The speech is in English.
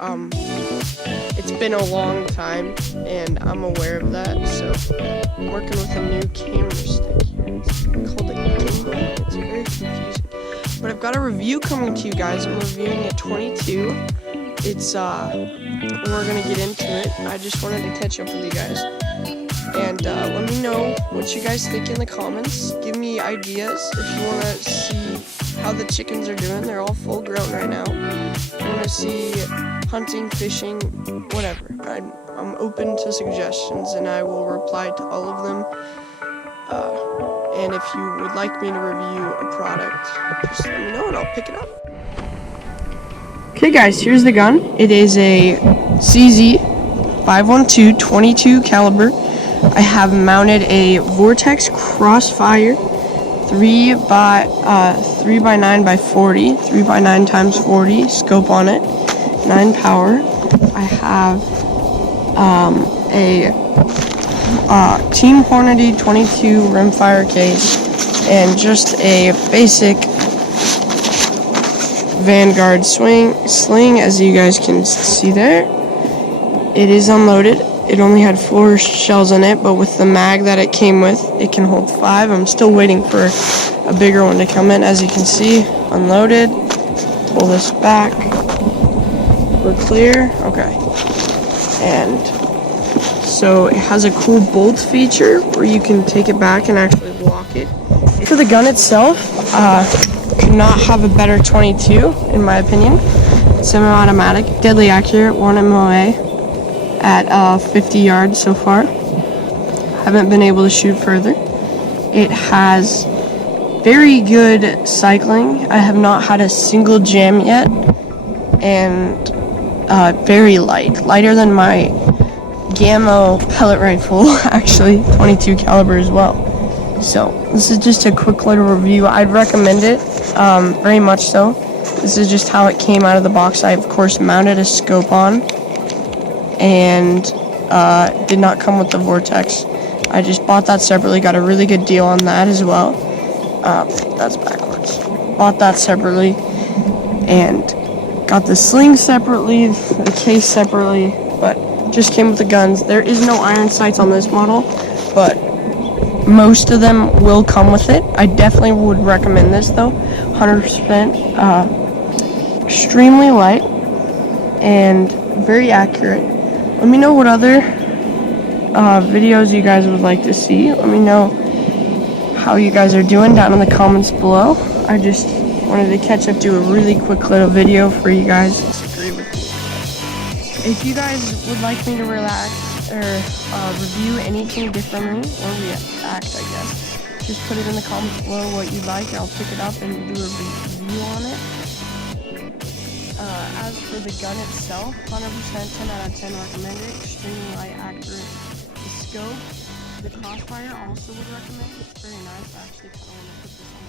it's been a long time, and I'm aware of that. So I'm working with a new camera stick here. It's called a gimbal. It's very confusing. But I've got a review coming to you guys. I'm reviewing a 22. It's we're gonna get into it. I just wanted to catch up with you guys. And let me know what you guys think in the comments. Give me ideas if you want to see how the chickens are doing. They're all full grown right now. If you want to see hunting, fishing, whatever. I'm open to suggestions and I will reply to all of them. And if you would like me to review a product, just let me know and I'll pick it up. Okay guys, here's the gun. It is a CZ 512 22 caliber. I have mounted a Vortex Crossfire 3x9x40, 3x9 times 40 scope on it, 9 power. I have a Team Hornady 22 rimfire case and just a basic Vanguard sling, as you guys can see there. It is unloaded. It only had 4 shells in it, but with the mag that it came with, it can hold 5. I'm still waiting for a bigger one to come in. As you can see, unloaded. Pull this back. We're clear. Okay. And so it has a cool bolt feature where you can take it back and actually lock it. For the gun itself, could not have a better 22, in my opinion. Semi-automatic, deadly accurate, 1 MOA. At 50 yards so far. Haven't been able to shoot further. It has very good cycling. I have not had a single jam yet, and very lighter than my Gammo pellet rifle, actually 22 caliber as well. So this is just a quick little review. I'd recommend it, very much so. This is just how it came out of the box. I of course mounted a scope on, and did not come with the Vortex. I just bought that separately, got a really good deal on that as well. That's backwards. Bought that separately and got the sling separately, the case separately, but just came with the guns. There is no iron sights on this model, but most of them will come with it. I definitely would recommend this though, 100%. Extremely light and very accurate. Let me know what other videos you guys would like to see. Let me know how you guys are doing down in the comments below. I just wanted to catch up, do a really quick little video for you guys. Disagree with me. If you guys would like me to relax or review anything differently or react, I guess, just put it in the comments below what you'd like. I'll pick it up and do a review on it. As for the gun itself, 100%, 10 out of 10 recommend it. Extremely light, accurate. The scope, the Crossfire also would recommend. It's very nice. I actually kind of want to put this on